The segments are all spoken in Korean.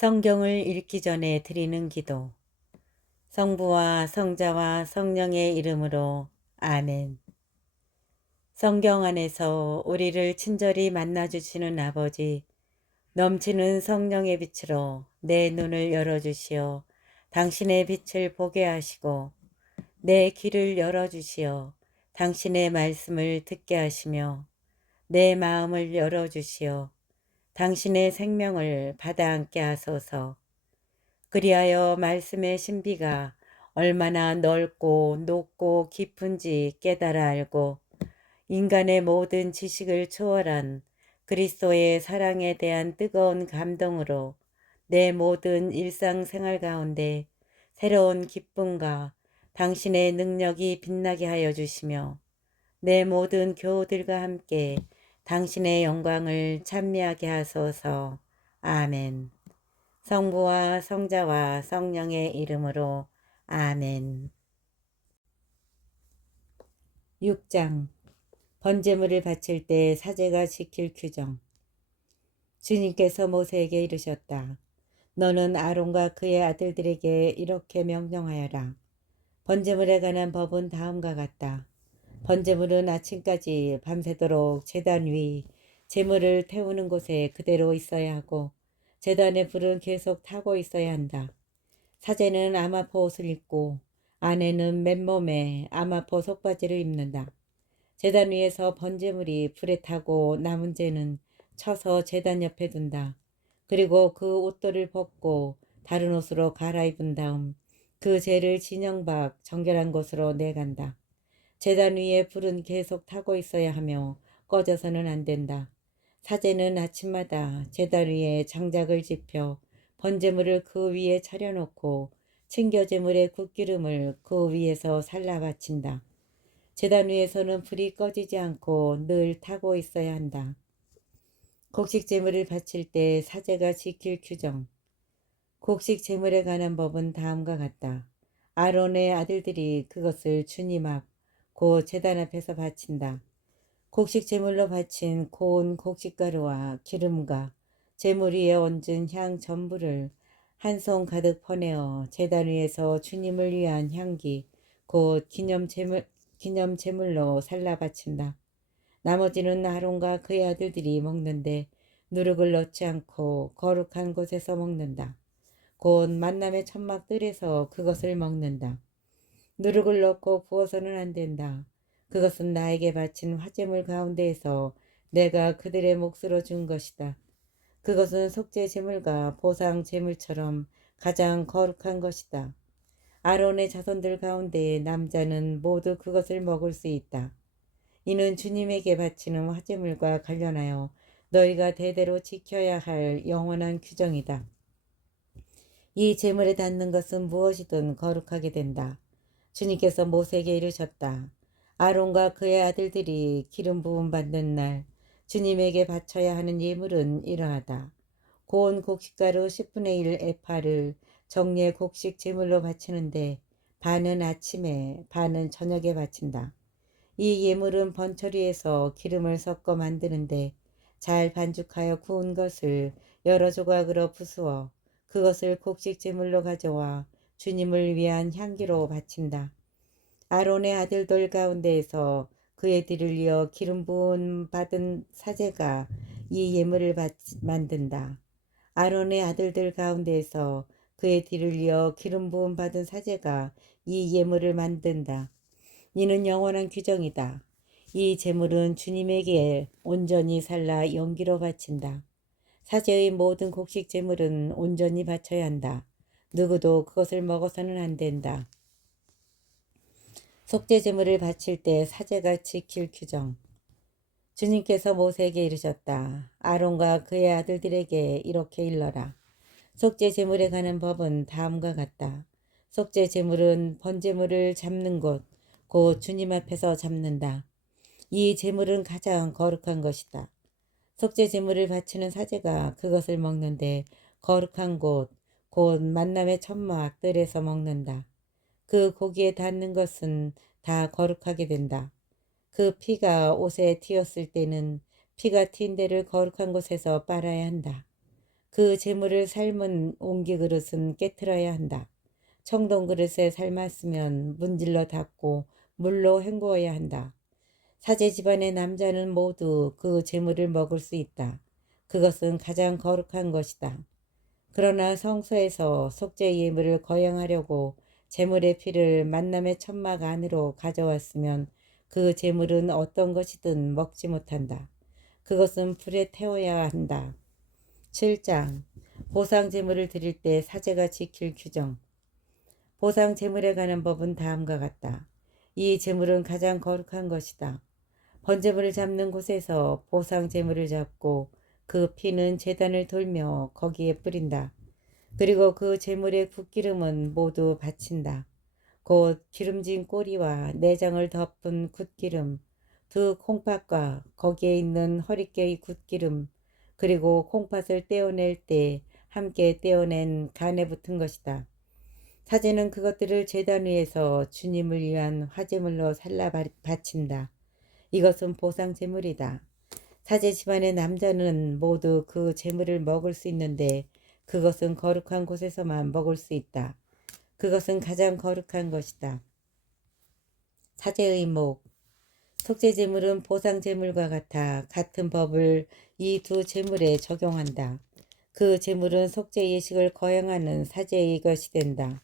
성경을 읽기 전에 드리는 기도. 성부와 성자와 성령의 이름으로 아멘. 성경 안에서 우리를 친절히 만나주시는 아버지, 넘치는 성령의 빛으로 내 눈을 열어주시어 당신의 빛을 보게 하시고 내 귀를 열어주시어 당신의 말씀을 듣게 하시며 내 마음을 열어주시어 당신의 생명을 받아 안게 하소서. 그리하여 말씀의 신비가 얼마나 넓고 높고 깊은지 깨달아 알고 인간의 모든 지식을 초월한 그리스도의 사랑에 대한 뜨거운 감동으로 내 모든 일상생활 가운데 새로운 기쁨과 당신의 능력이 빛나게 하여 주시며 내 모든 교우들과 함께 당신의 영광을 찬미하게 하소서. 아멘. 성부와 성자와 성령의 이름으로 아멘. 6장 번제물을 바칠 때 사제가 지킬 규정. 주님께서 모세에게 이르셨다. 너는 아론과 그의 아들들에게 이렇게 명령하여라. 번제물에 관한 법은 다음과 같다. 번제물은 아침까지 밤새도록 제단 위 제물을 태우는 곳에 그대로 있어야 하고 제단의 불은 계속 타고 있어야 한다. 사제는 아마포 옷을 입고 아내는 맨몸에 아마포 속바지를 입는다. 제단 위에서 번제물이 불에 타고 남은 재는 쳐서 제단 옆에 둔다. 그리고 그 옷들을 벗고 다른 옷으로 갈아입은 다음 그 재를 진영 밖 정결한 곳으로 내간다. 제단 위에 불은 계속 타고 있어야 하며 꺼져서는 안 된다. 사제는 아침마다 제단 위에 장작을 지펴 번제물을 그 위에 차려놓고 친겨제물의 굿기름을 그 위에서 살라 바친다. 제단 위에서는 불이 꺼지지 않고 늘 타고 있어야 한다. 곡식제물을 바칠 때 사제가 지킬 규정. 곡식제물에 관한 법은 다음과 같다. 아론의 아들들이 그것을 주님 앞, 곧 제단 앞에서 바친다. 곡식제물로 바친 고운 곡식가루와 기름과 제물 위에 얹은 향 전부를 한 손 가득 퍼내어 제단 위에서 주님을 위한 향기, 곧 기념제물로 살라 바친다. 나머지는 아론과 그의 아들들이 먹는데 누룩을 넣지 않고 거룩한 곳에서 먹는다. 곧 만남의 천막 뜰에서 그것을 먹는다. 누룩을 넣고 부어서는 안 된다. 그것은 나에게 바친 화제물 가운데에서 내가 그들의 몫으로 준 것이다. 그것은 속죄 제물과 보상 제물처럼 가장 거룩한 것이다. 아론의 자손들 가운데 남자는 모두 그것을 먹을 수 있다. 이는 주님에게 바치는 화제물과 관련하여 너희가 대대로 지켜야 할 영원한 규정이다. 이 제물에 닿는 것은 무엇이든 거룩하게 된다. 주님께서 모세에게 이르셨다. 아론과 그의 아들들이 기름 부음 받는 날 주님에게 바쳐야 하는 예물은 이러하다. 고운 곡식가루 10분의 1 에파를 정례 곡식 제물로 바치는데 반은 아침에 반은 저녁에 바친다. 이 예물은 번처리에서 기름을 섞어 만드는데 잘 반죽하여 구운 것을 여러 조각으로 부수어 그것을 곡식 제물로 가져와 주님을 위한 향기로 바친다. 아론의 아들들 가운데에서 그의 뒤를 이어 기름 부음 받은 사제가 이 예물을 만든다. 아론의 아들들 가운데에서 그의 뒤를 이어 기름 부음 받은 사제가 이 예물을 만든다. 이는 영원한 규정이다. 이 제물은 주님에게 온전히 살라 연기로 바친다. 사제의 모든 곡식 제물은 온전히 바쳐야 한다. 누구도 그것을 먹어서는 안 된다. 속죄 제물을 바칠 때 사제가 지킬 규정. 주님께서 모세에게 이르셨다. 아론과 그의 아들들에게 이렇게 일러라. 속죄 제물에 관한 법은 다음과 같다. 속죄 제물은 번제물을 잡는 곳, 곧 주님 앞에서 잡는다. 이 제물은 가장 거룩한 것이다. 속죄 제물을 바치는 사제가 그것을 먹는데 거룩한 곳, 곧 만남의 천막 뜰에서 먹는다. 그 고기에 닿는 것은 다 거룩하게 된다. 그 피가 옷에 튀었을 때는 피가 튄 데를 거룩한 곳에서 빨아야 한다. 그 재물을 삶은 옹기 그릇은 깨트려야 한다. 청동 그릇에 삶았으면 문질러 닫고 물로 헹구어야 한다. 사제 집안의 남자는 모두 그 재물을 먹을 수 있다. 그것은 가장 거룩한 것이다. 그러나 성소에서 속죄 예물을 거행하려고 제물의 피를 만남의 천막 안으로 가져왔으면 그 제물은 어떤 것이든 먹지 못한다. 그것은 불에 태워야 한다. 7장 보상 제물을 드릴 때 사제가 지킬 규정. 보상 제물에 관한 법은 다음과 같다. 이 제물은 가장 거룩한 것이다. 번제물을 잡는 곳에서 보상 제물을 잡고 그 피는 제단을 돌며 거기에 뿌린다. 그리고 그 제물의 굿기름은 모두 바친다. 곧 기름진 꼬리와 내장을 덮은 굿기름, 두 콩팥과 거기에 있는 허리깨의 굿기름, 그리고 콩팥을 떼어낼 때 함께 떼어낸 간에 붙은 것이다. 사제는 그것들을 제단 위에서 주님을 위한 화제물로 살라 바친다. 이것은 보상 제물이다. 사제 집안의 남자는 모두 그 제물을 먹을 수 있는데 그것은 거룩한 곳에서만 먹을 수 있다. 그것은 가장 거룩한 것이다. 사제의 목. 속죄 제물은 보상 제물과 같아 같은 법을 이 두 제물에 적용한다. 그 제물은 속죄 예식을 거행하는 사제의 것이 된다.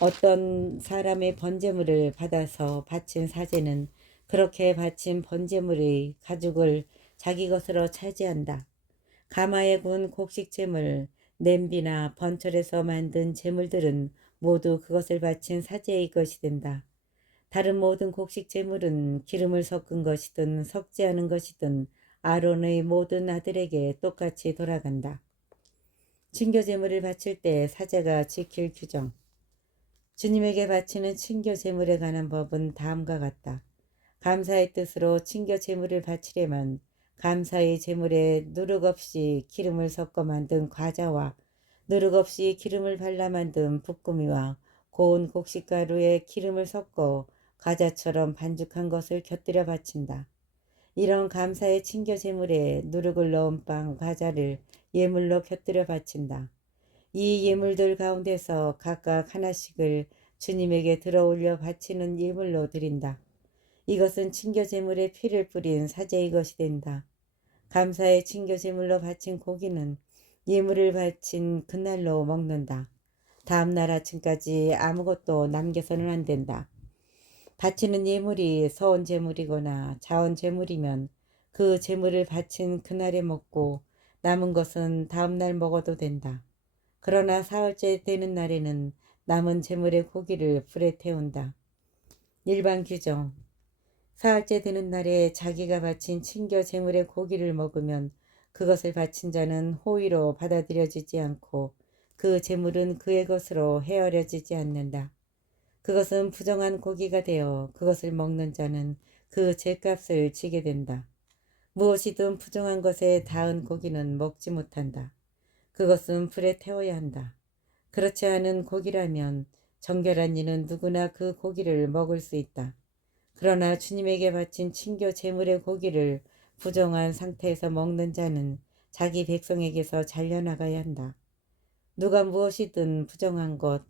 어떤 사람의 번제물을 받아서 바친 사제는 그렇게 바친 번제물의 가죽을 자기 것으로 차지한다. 가마에 구운 곡식재물, 냄비나 번철에서 만든 재물들은 모두 그것을 바친 사제의 것이 된다. 다른 모든 곡식재물은 기름을 섞은 것이든 섞지 않은 것이든 아론의 모든 아들에게 똑같이 돌아간다. 친교제물을 바칠 때 사제가 지킬 규정. 주님에게 바치는 친교제물에 관한 법은 다음과 같다. 감사의 뜻으로 친교제물을 바치려면 감사의 제물에 누룩 없이 기름을 섞어 만든 과자와 누룩 없이 기름을 발라 만든 붓구미와 고운 곡식가루에 기름을 섞어 과자처럼 반죽한 것을 곁들여 바친다. 이런 감사의 친교 제물에 누룩을 넣은 빵, 과자를 예물로 곁들여 바친다. 이 예물들 가운데서 각각 하나씩을 주님에게 들어올려 바치는 예물로 드린다. 이것은 친교 제물에 피를 뿌린 사제의 것이 된다. 감사의 친교 제물로 바친 고기는 예물을 바친 그날로 먹는다. 다음날 아침까지 아무것도 남겨서는 안 된다. 바치는 예물이 서온 제물이거나 자원 제물이면 그 제물을 바친 그날에 먹고 남은 것은 다음날 먹어도 된다. 그러나 사흘째 되는 날에는 남은 제물의 고기를 불에 태운다. 일반 규정. 사흘째 되는 날에 자기가 바친 친교 제물의 고기를 먹으면 그것을 바친 자는 호의로 받아들여지지 않고 그 제물은 그의 것으로 헤아려지지 않는다. 그것은 부정한 고기가 되어 그것을 먹는 자는 그 죄값을 지게 된다. 무엇이든 부정한 것에 닿은 고기는 먹지 못한다. 그것은 불에 태워야 한다. 그렇지 않은 고기라면 정결한 이는 누구나 그 고기를 먹을 수 있다. 그러나 주님에게 바친 친교 제물의 고기를 부정한 상태에서 먹는 자는 자기 백성에게서 잘려나가야 한다. 누가 무엇이든 부정한 것,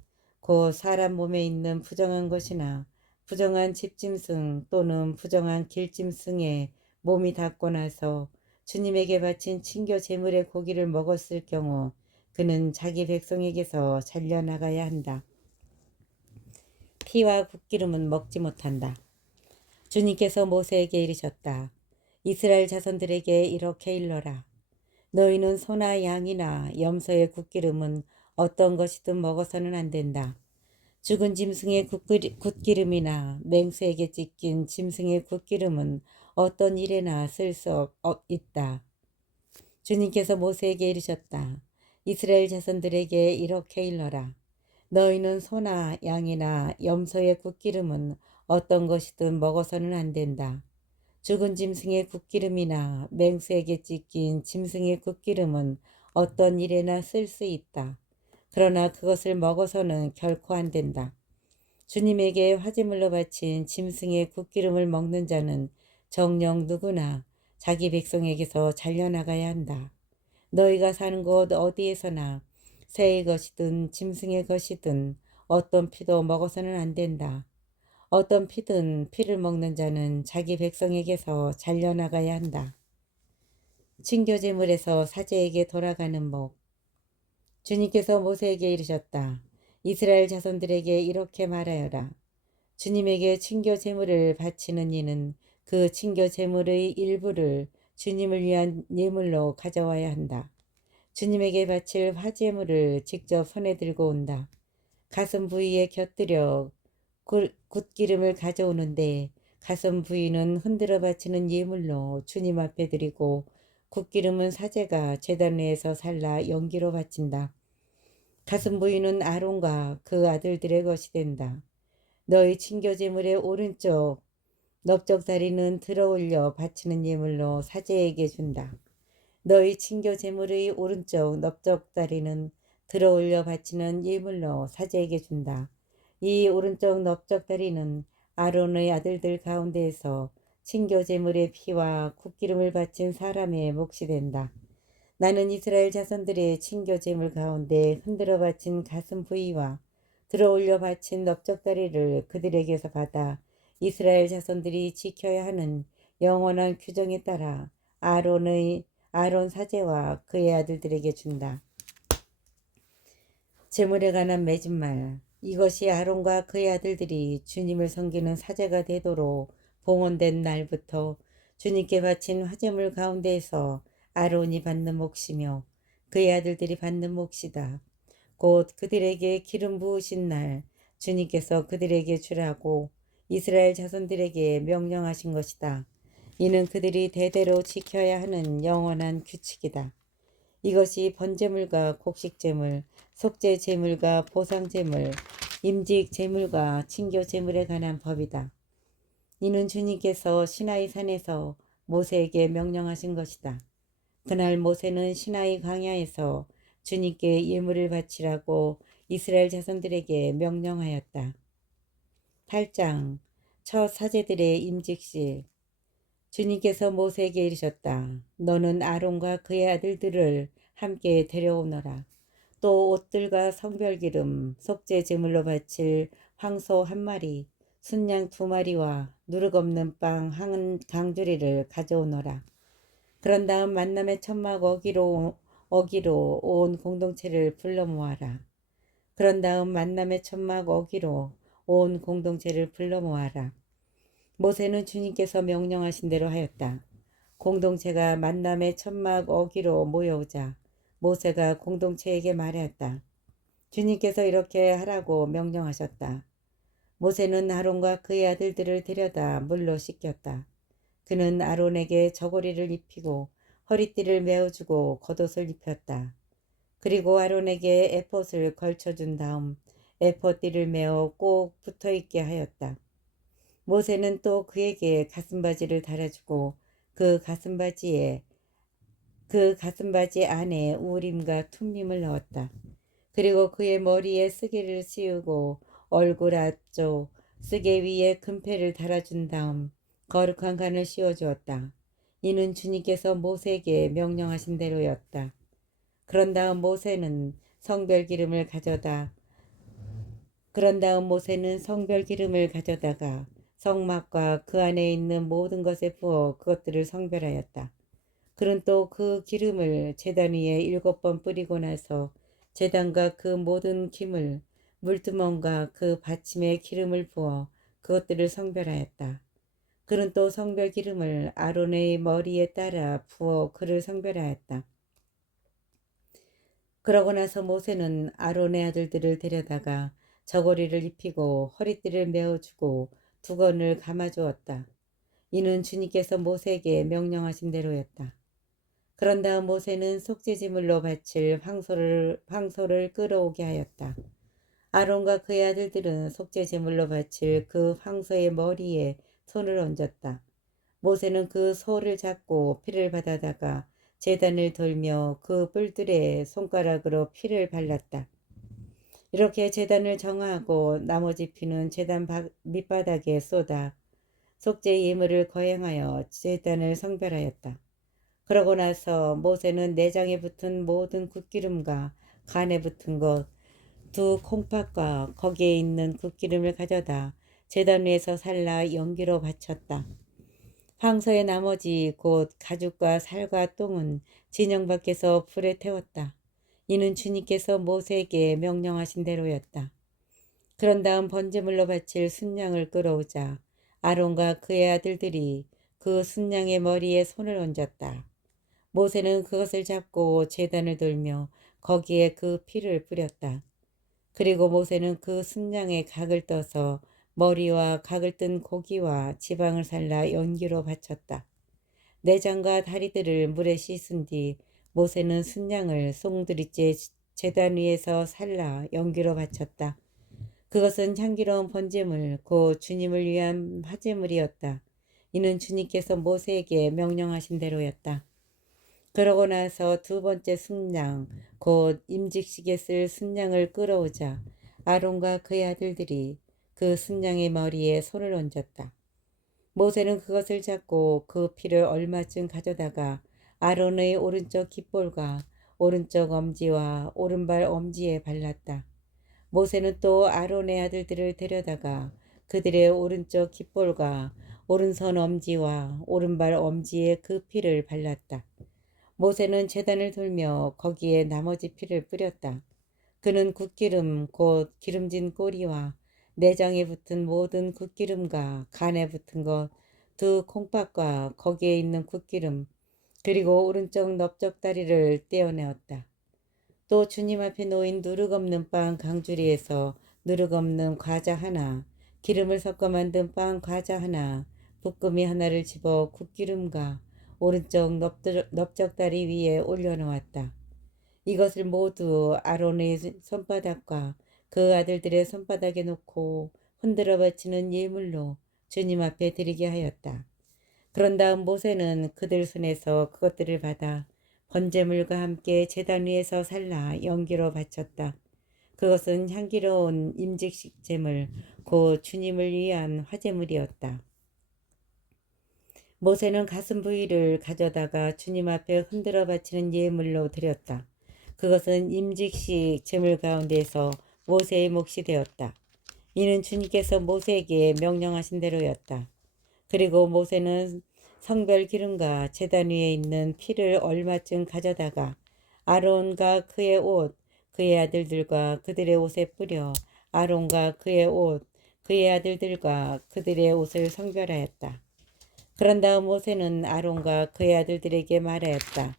곧 사람 몸에 있는 부정한 것이나 부정한 집짐승 또는 부정한 길짐승에 몸이 닿고 나서 주님에게 바친 친교 제물의 고기를 먹었을 경우 그는 자기 백성에게서 잘려나가야 한다. 피와 굿기름은 먹지 못한다. 주님께서 모세에게 이르셨다. 이스라엘 자손들에게 이렇게 일러라. 너희는 소나 양이나 염소의 굿기름은 어떤 것이든 먹어서는 안 된다. 죽은 짐승의 굿기름이나 맹수에게 찢긴 짐승의 굿기름은 어떤 일에나 쓸 수 있다. 주님께서 모세에게 이르셨다. 이스라엘 자손들에게 이렇게 일러라. 너희는 소나 양이나 염소의 굿기름은 어떤 것이든 먹어서는 안 된다. 죽은 짐승의 굿기름이나 맹수에게 찢긴 짐승의 굿기름은 어떤 일에나 쓸 수 있다. 그러나 그것을 먹어서는 결코 안 된다. 주님에게 화제물로 바친 짐승의 굿기름을 먹는 자는 정녕 누구나 자기 백성에게서 잘려나가야 한다. 너희가 사는 곳 어디에서나 새의 것이든 짐승의 것이든 어떤 피도 먹어서는 안 된다. 어떤 피든 피를 먹는 자는 자기 백성에게서 잘려나가야 한다. 친교제물에서 사제에게 돌아가는 목. 주님께서 모세에게 이르셨다. 이스라엘 자손들에게 이렇게 말하여라. 주님에게 친교 제물을 바치는 이는 그 친교 제물의 일부를 주님을 위한 예물로 가져와야 한다. 주님에게 바칠 화제물을 직접 손에 들고 온다. 가슴 부위에 곁들여 굿기름을 가져오는데 가슴 부위는 흔들어 바치는 예물로 주님 앞에 드리고 굿기름은 사제가 제단 위에서 살라 연기로 바친다. 가슴 부위는 아론과 그 아들들의 것이 된다. 너희 친교제물의 오른쪽 넓적다리는 들어올려 바치는 예물로 사제에게 준다. 너희 친교제물의 오른쪽 넓적다리는 들어올려 바치는 예물로 사제에게 준다. 이 오른쪽 넓적다리는 아론의 아들들 가운데에서 친교제물의 피와 굿기름을 바친 사람의 몫이 된다. 나는 이스라엘 자손들의 친교제물 가운데 흔들어 바친 가슴 부위와 들어올려 바친 넓적다리를 그들에게서 받아 이스라엘 자손들이 지켜야 하는 영원한 규정에 따라 아론 사제와 그의 아들들에게 준다. 제물에 관한 맺은 말. 이것이 아론과 그의 아들들이 주님을 섬기는 사제가 되도록 봉헌된 날부터 주님께 바친 화제물 가운데에서 아론이 받는 몫이며 그의 아들들이 받는 몫이다. 곧 그들에게 기름 부으신 날 주님께서 그들에게 주라고 이스라엘 자손들에게 명령하신 것이다. 이는 그들이 대대로 지켜야 하는 영원한 규칙이다. 이것이 번제물과 곡식제물, 속죄제물과 보상제물, 임직제물과 친교제물에 관한 법이다. 이는 주님께서 시나이 산에서 모세에게 명령하신 것이다. 그날 모세는 시나이 광야에서 주님께 예물을 바치라고 이스라엘 자손들에게 명령하였다. 8장 첫 사제들의 임직식. 주님께서 모세에게 이르셨다. 너는 아론과 그의 아들들을 함께 데려오너라. 또 옷들과 성별기름, 속죄 제물로 바칠 황소 한 마리, 순양 2마리와 누룩 없는 빵 한 강주리를 가져오너라. 그런 다음 만남의 천막 어기로 온 공동체를 불러 모아라. 그런 다음 만남의 천막 어기로 온 공동체를 불러 모아라. 모세는 주님께서 명령하신 대로 하였다. 공동체가 만남의 천막 어기로 모여오자 모세가 공동체에게 말하였다. 주님께서 이렇게 하라고 명령하셨다. 모세는 아론과 그의 아들들을 데려다 물로 씻겼다. 그는 아론에게 저고리를 입히고 허리띠를 메어주고 겉옷을 입혔다. 그리고 아론에게 에봇을 걸쳐준 다음 에봇띠를 메어 꼭 붙어있게 하였다. 모세는 또 그에게 가슴바지를 달아주고 그 가슴바지 안에 우림과 툼림을 넣었다. 그리고 그의 머리에 쓰개를 씌우고 얼굴 앞쪽 쓰개 위에 금패를 달아준 다음 거룩한 관을 씌워주었다. 이는 주님께서 모세에게 명령하신 대로였다. 그런 다음 모세는 성별 기름을 가져다가 성막과 그 안에 있는 모든 것에 부어 그것들을 성별하였다. 그는 또 그 기름을 제단 위에 7번 뿌리고 나서 제단과 그 모든 기물, 물두멍과 그 받침에 기름을 부어 그것들을 성별하였다. 그는 또 성별 기름을 아론의 머리에 따라 부어 그를 성별하였다. 그러고 나서 모세는 아론의 아들들을 데려다가 저고리를 입히고 허리띠를 메어주고 두건을 감아주었다. 이는 주님께서 모세에게 명령하신 대로였다. 그런 다음 모세는 속죄제물로 바칠 황소를 끌어오게 하였다. 아론과 그의 아들들은 속죄제물로 바칠 그 황소의 머리에 손을 얹었다. 모세는 그 소를 잡고 피를 받아다가 제단을 돌며 그 뿔들에 손가락으로 피를 발랐다. 이렇게 제단을 정하고 나머지 피는 제단 밑바닥에 쏟아 속죄 예물을 거행하여 제단을 성별하였다. 그러고 나서 모세는 내장에 붙은 모든 굿기름과 간에 붙은 것, 두 콩팥과 거기에 있는 굿기름을 가져다 제단 위에서 살라 연기로 바쳤다. 황소의 나머지 곧 가죽과 살과 똥은 진영 밖에서 불에 태웠다. 이는 주님께서 모세에게 명령하신 대로였다. 그런 다음 번제물로 바칠 순양을 끌어오자 아론과 그의 아들들이 그 순양의 머리에 손을 얹었다. 모세는 그것을 잡고 제단을 돌며 거기에 그 피를 뿌렸다. 그리고 모세는 그 순양의 각을 떠서 머리와 각을 뜬 고기와 지방을 살라 연기로 바쳤다. 내장과 다리들을 물에 씻은 뒤 모세는 순양을 송두리째 제단 위에서 살라 연기로 바쳤다. 그것은 향기로운 번제물 곧 주님을 위한 화제물이었다. 이는 주님께서 모세에게 명령하신 대로였다. 그러고 나서 두 번째 순양 곧 임직식에 쓸 순양을 끌어오자 아론과 그의 아들들이 그 순양의 머리에 손을 얹었다. 모세는 그것을 잡고 그 피를 얼마쯤 가져다가 아론의 오른쪽 깃볼과 오른쪽 엄지와 오른발 엄지에 발랐다. 모세는 또 아론의 아들들을 데려다가 그들의 오른쪽 깃볼과 오른손 엄지와 오른발 엄지에 그 피를 발랐다. 모세는 제단을 돌며 거기에 나머지 피를 뿌렸다. 그는 굿기름 곧 기름진 꼬리와 내장에 붙은 모든 굿기름과 간에 붙은 것, 두 콩팥과 거기에 있는 굿기름, 그리고 오른쪽 넓적다리를 떼어내었다. 또 주님 앞에 놓인 누룩없는 빵 강주리에서 누룩없는 과자 하나, 기름을 섞어 만든 빵 과자 하나, 볶음이 하나를 집어 굿기름과 오른쪽 넓적다리 위에 올려놓았다. 이것을 모두 아론의 손바닥과 그 아들들의 손바닥에 놓고 흔들어 바치는 예물로 주님 앞에 드리게 하였다. 그런 다음 모세는 그들 손에서 그것들을 받아 번제물과 함께 제단 위에서 살라 연기로 바쳤다. 그것은 향기로운 임직식 제물 곧 주님을 위한 화제물이었다. 모세는 가슴 부위를 가져다가 주님 앞에 흔들어 바치는 예물로 드렸다. 그것은 임직식 제물 가운데서 모세의 몫이 되었다. 이는 주님께서 모세에게 명령하신 대로였다. 그리고 모세는 성별 기름과 제단 위에 있는 피를 얼마쯤 가져다가 아론과 그의 옷, 그의 아들들과 그들의 옷에 뿌려 아론과 그의 옷, 그의 아들들과 그들의 옷을 성별하였다. 그런 다음 모세는 아론과 그의 아들들에게 말하였다.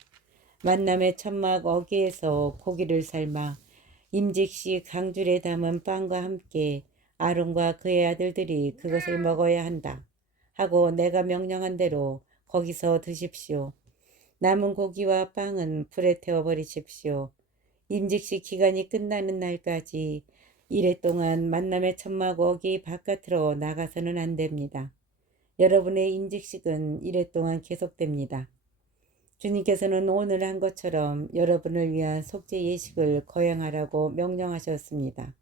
만남의 천막 어귀에서 고기를 삶아 임직식 강줄에 담은 빵과 함께 아론과 그의 아들들이 그것을 먹어야 한다. 하고 내가 명령한 대로 거기서 드십시오. 남은 고기와 빵은 불에 태워 버리십시오. 임직식 기간이 끝나는 날까지 이래 동안 만남의 천막 어귀 바깥으로 나가서는 안 됩니다. 여러분의 임직식은 이래 동안 계속됩니다. 주님께서는 오늘 한 것처럼 여러분을 위한 속죄 예식을 거행하라고 명령하셨습니다.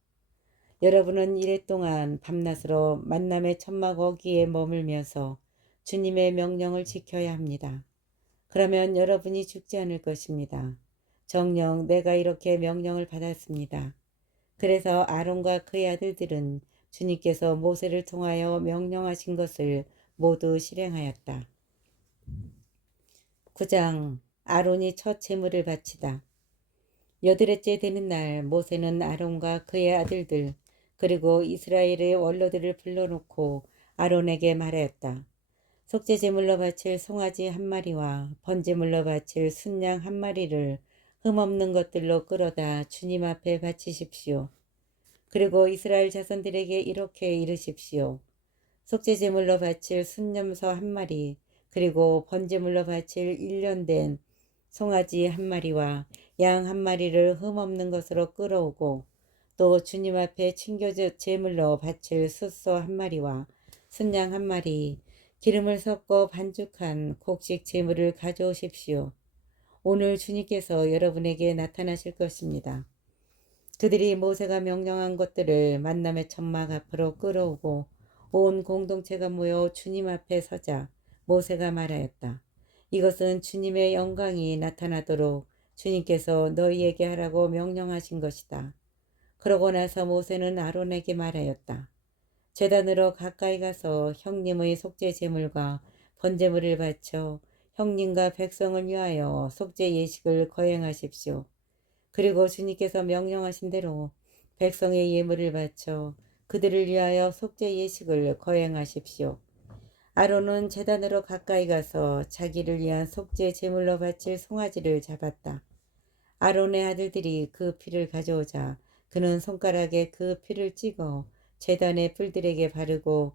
여러분은 이래 동안 밤낮으로 만남의 천막 어귀에 머물면서 주님의 명령을 지켜야 합니다. 그러면 여러분이 죽지 않을 것입니다. 정녕 내가 이렇게 명령을 받았습니다. 그래서 아론과 그의 아들들은 주님께서 모세를 통하여 명령하신 것을 모두 실행하였다. 9장 아론이 첫 제물을 바치다. 여드레째 되는 날 모세는 아론과 그의 아들들 그리고 이스라엘의 원로들을 불러놓고 아론에게 말하였다. 속죄제물로 바칠 송아지 한 마리와 번제물로 바칠 순양 한 마리를 흠없는 것들로 끌어다 주님 앞에 바치십시오. 그리고 이스라엘 자손들에게 이렇게 이르십시오. 속죄제물로 바칠 순염소 한 마리 그리고 번제물로 바칠 1년 된 송아지 한 마리와 양 한 마리를 흠없는 것으로 끌어오고 또 주님 앞에 친교 제물로 바칠 숫소 한 마리와 순양 한 마리 기름을 섞어 반죽한 곡식 제물을 가져오십시오. 오늘 주님께서 여러분에게 나타나실 것입니다. 그들이 모세가 명령한 것들을 만남의 천막 앞으로 끌어오고 온 공동체가 모여 주님 앞에 서자 모세가 말하였다. 이것은 주님의 영광이 나타나도록 주님께서 너희에게 하라고 명령하신 것이다. 그러고 나서 모세는 아론에게 말하였다. 제단으로 가까이 가서 형님의 속죄 제물과 번제물을 바쳐 형님과 백성을 위하여 속죄 예식을 거행하십시오. 그리고 주님께서 명령하신 대로 백성의 예물을 바쳐 그들을 위하여 속죄 예식을 거행하십시오. 아론은 제단으로 가까이 가서 자기를 위한 속죄 제물로 바칠 송아지를 잡았다. 아론의 아들들이 그 피를 가져오자 그는 손가락에 그 피를 찍어 제단의 뿔들에게 바르고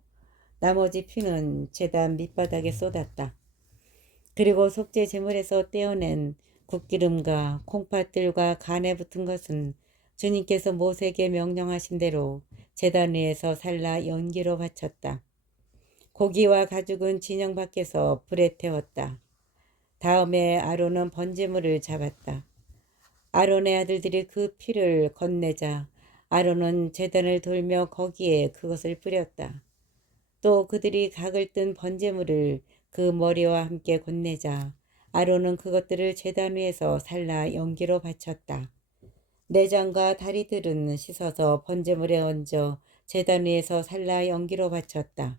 나머지 피는 제단 밑바닥에 쏟았다. 그리고 속죄 제물에서 떼어낸 국기름과 콩팥들과 간에 붙은 것은 주님께서 모세에게 명령하신 대로 제단 위에서 살라 연기로 바쳤다. 고기와 가죽은 진영 밖에서 불에 태웠다. 다음에 아론은 번제물을 잡았다. 아론의 아들들이 그 피를 건네자 아론은 제단을 돌며 거기에 그것을 뿌렸다. 또 그들이 각을 뜬 번제물을 그 머리와 함께 건네자 아론은 그것들을 제단 위에서 살라 연기로 바쳤다. 내장과 다리들은 씻어서 번제물에 얹어 제단 위에서 살라 연기로 바쳤다.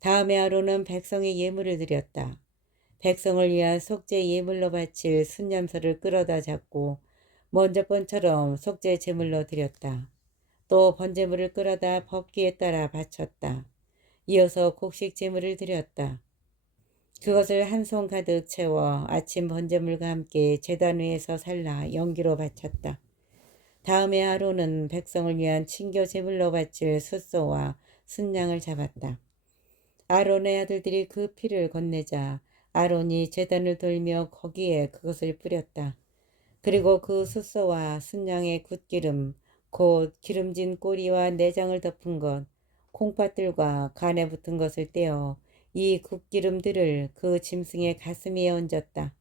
다음에 아론은 백성의 예물을 드렸다. 백성을 위한 속죄 예물로 바칠 순념소를 끌어다 잡고 먼저 번처럼 속죄 제물로 드렸다. 또 번제물을 끌어다 법기에 따라 바쳤다. 이어서 곡식 제물을 드렸다. 그것을 한 손 가득 채워 아침 번제물과 함께 제단 위에서 살라 연기로 바쳤다. 다음에 아론은 백성을 위한 친교 제물로 바칠 숫소와 순양을 잡았다. 아론의 아들들이 그 피를 건네자 아론이 제단을 돌며 거기에 그것을 뿌렸다. 그리고 그 숫소와 순양의 굿기름, 곧 기름진 꼬리와 내장을 덮은 것, 콩팥들과 간에 붙은 것을 떼어 이 굿기름들을 그 짐승의 가슴에 얹었다.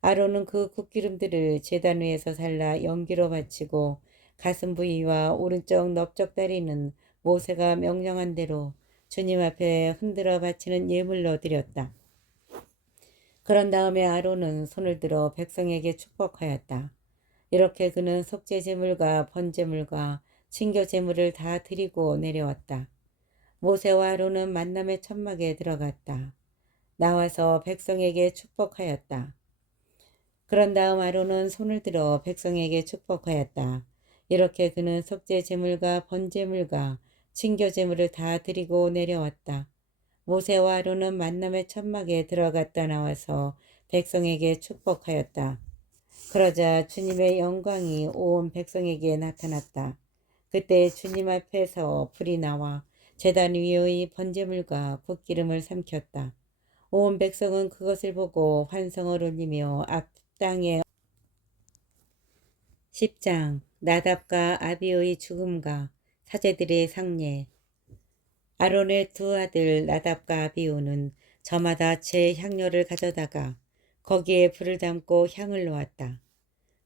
아론은 그 굿기름들을 제단 위에서 살라 연기로 바치고 가슴 부위와 오른쪽 넓적 다리는 모세가 명령한 대로 주님 앞에 흔들어 바치는 예물로 드렸다. 그런 다음에 아론은 손을 들어 백성에게 축복하였다. 이렇게 그는 속죄 제물과 번제물과 친교 제물을 다 드리고 내려왔다. 모세와 아론은 만남의 천막에 들어갔다. 나와서 백성에게 축복하였다. 그런 다음 아론은 손을 들어 백성에게 축복하였다. 이렇게 그는 속죄 제물과 번제물과 친교 제물을 다 드리고 내려왔다. 모세와 아론은 만남의 천막에 들어갔다 나와서 백성에게 축복하였다. 그러자 주님의 영광이 온 백성에게 나타났다. 그때 주님 앞에서 불이 나와 제단 위의 번제물과 붓기름을 삼켰다. 온 백성은 그것을 보고 환성을 울리며 앞땅에 10장 나답과 아비의 죽음과 사제들의 상례. 아론의 두 아들 나답과 아비후는 저마다 제 향료를 가져다가 거기에 불을 담고 향을 놓았다.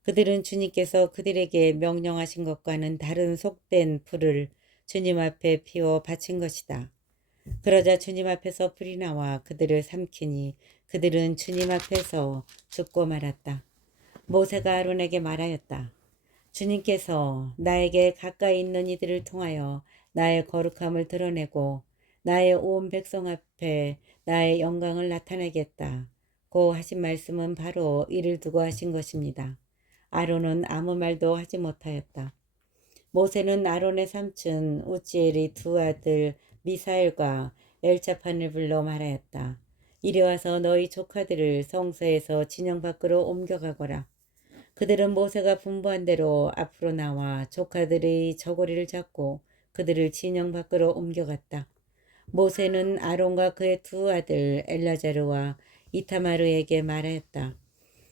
그들은 주님께서 그들에게 명령하신 것과는 다른 속된 불을 주님 앞에 피워 바친 것이다. 그러자 주님 앞에서 불이 나와 그들을 삼키니 그들은 주님 앞에서 죽고 말았다. 모세가 아론에게 말하였다. 주님께서 나에게 가까이 있는 이들을 통하여 나의 거룩함을 드러내고 나의 온 백성 앞에 나의 영광을 나타내겠다. 고 하신 말씀은 바로 이를 두고 하신 것입니다. 아론은 아무 말도 하지 못하였다. 모세는 아론의 삼촌 우지엘의 두 아들 미사엘과 엘차판을 불러 말하였다. 이리 와서 너희 조카들을 성소에서 진영 밖으로 옮겨가거라. 그들은 모세가 분부한 대로 앞으로 나와 조카들의 저고리를 잡고 그들을 진영 밖으로 옮겨갔다. 모세는 아론과 그의 두 아들 엘라자르와 이타마르에게 말하였다.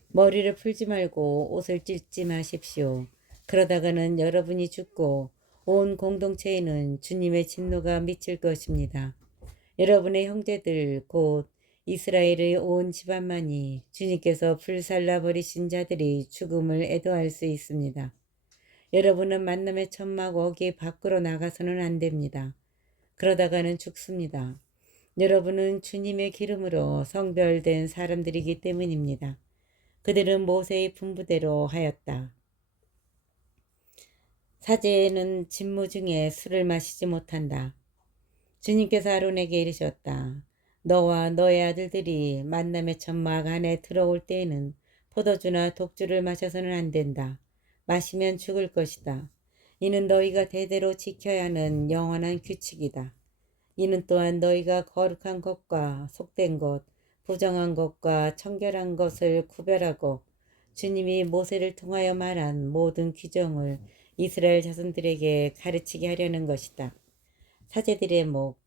머리를 풀지 말고 옷을 찢지 마십시오. 그러다가는 여러분이 죽고 온 공동체에는 주님의 진노가 미칠 것입니다. 여러분의 형제들 곧 이스라엘의 온 집안만이 주님께서 불살라 버리신 자들이 죽음을 애도할 수 있습니다. 여러분은 만남의 천막 어기 밖으로 나가서는 안 됩니다. 그러다가는 죽습니다. 여러분은 주님의 기름으로 성별된 사람들이기 때문입니다. 그들은 모세의 분부대로 하였다. 사제는 직무 중에 술을 마시지 못한다. 주님께서 아론에게 이르셨다. 너와 너의 아들들이 만남의 천막 안에 들어올 때에는 포도주나 독주를 마셔서는 안 된다. 마시면 죽을 것이다. 이는 너희가 대대로 지켜야 하는 영원한 규칙이다. 이는 또한 너희가 거룩한 것과 속된 것, 부정한 것과 청결한 것을 구별하고 주님이 모세를 통하여 말한 모든 규정을 이스라엘 자손들에게 가르치게 하려는 것이다. 사제들의 목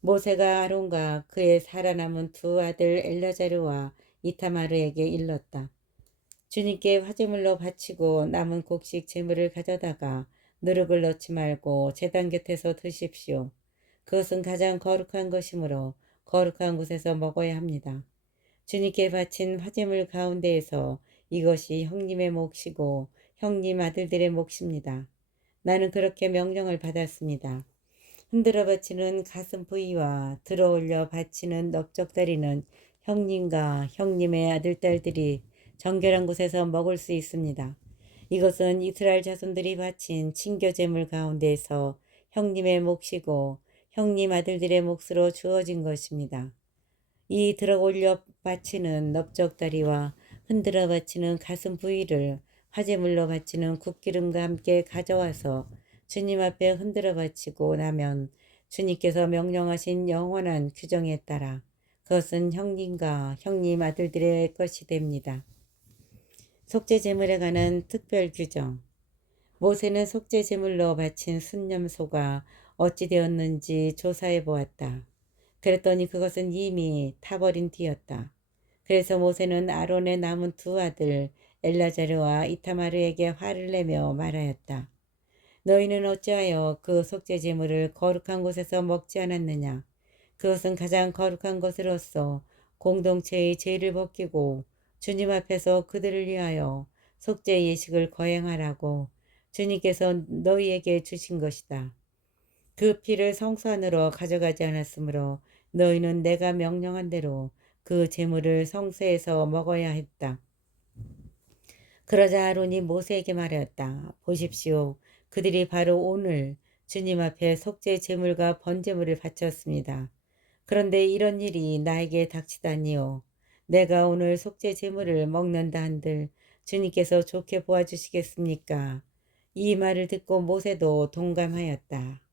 모세가 아론과 그의 살아남은 두 아들 엘라자르와 이타마르에게 일렀다. 주님께 화제물로 바치고 남은 곡식 제물을 가져다가 누룩을 넣지 말고 제단 곁에서 드십시오. 그것은 가장 거룩한 것이므로 거룩한 곳에서 먹어야 합니다. 주님께 바친 화제물 가운데에서 이것이 형님의 몫이고 형님 아들들의 몫입니다. 나는 그렇게 명령을 받았습니다. 흔들어 바치는 가슴 부위와 들어올려 바치는 넓적다리는 형님과 형님의 아들딸들이 정결한 곳에서 먹을 수 있습니다. 이것은 이스라엘 자손들이 바친 친교제물 가운데에서 형님의 몫이고 형님 아들들의 몫으로 주어진 것입니다. 이 들어올려 바치는 넓적다리와 흔들어 바치는 가슴 부위를 화제물로 바치는 국기름과 함께 가져와서 주님 앞에 흔들어 바치고 나면 주님께서 명령하신 영원한 규정에 따라 그것은 형님과 형님 아들들의 것이 됩니다. 속죄 제물에 관한 특별 규정. 모세는 속죄 제물로 바친 순념소가 어찌 되었는지 조사해 보았다. 그랬더니 그것은 이미 타버린 뒤였다. 그래서 모세는 아론의 남은 두 아들 엘라자르와 이타마르에게 화를 내며 말하였다. 너희는 어찌하여 그 속죄 제물을 거룩한 곳에서 먹지 않았느냐? 그것은 가장 거룩한 것으로서 공동체의 죄를 벗기고 주님 앞에서 그들을 위하여 속죄 예식을 거행하라고 주님께서 너희에게 주신 것이다. 그 피를 성소 안으로 가져가지 않았으므로 너희는 내가 명령한 대로 그 제물을 성소에서 먹어야 했다. 그러자 아론이 모세에게 말하였다. 보십시오. 그들이 바로 오늘 주님 앞에 속죄 제물과 번제물을 바쳤습니다. 그런데 이런 일이 나에게 닥치다니요. 내가 오늘 속죄 제물을 먹는다 한들 주님께서 좋게 보아주시겠습니까? 이 말을 듣고 모세도 동감하였다.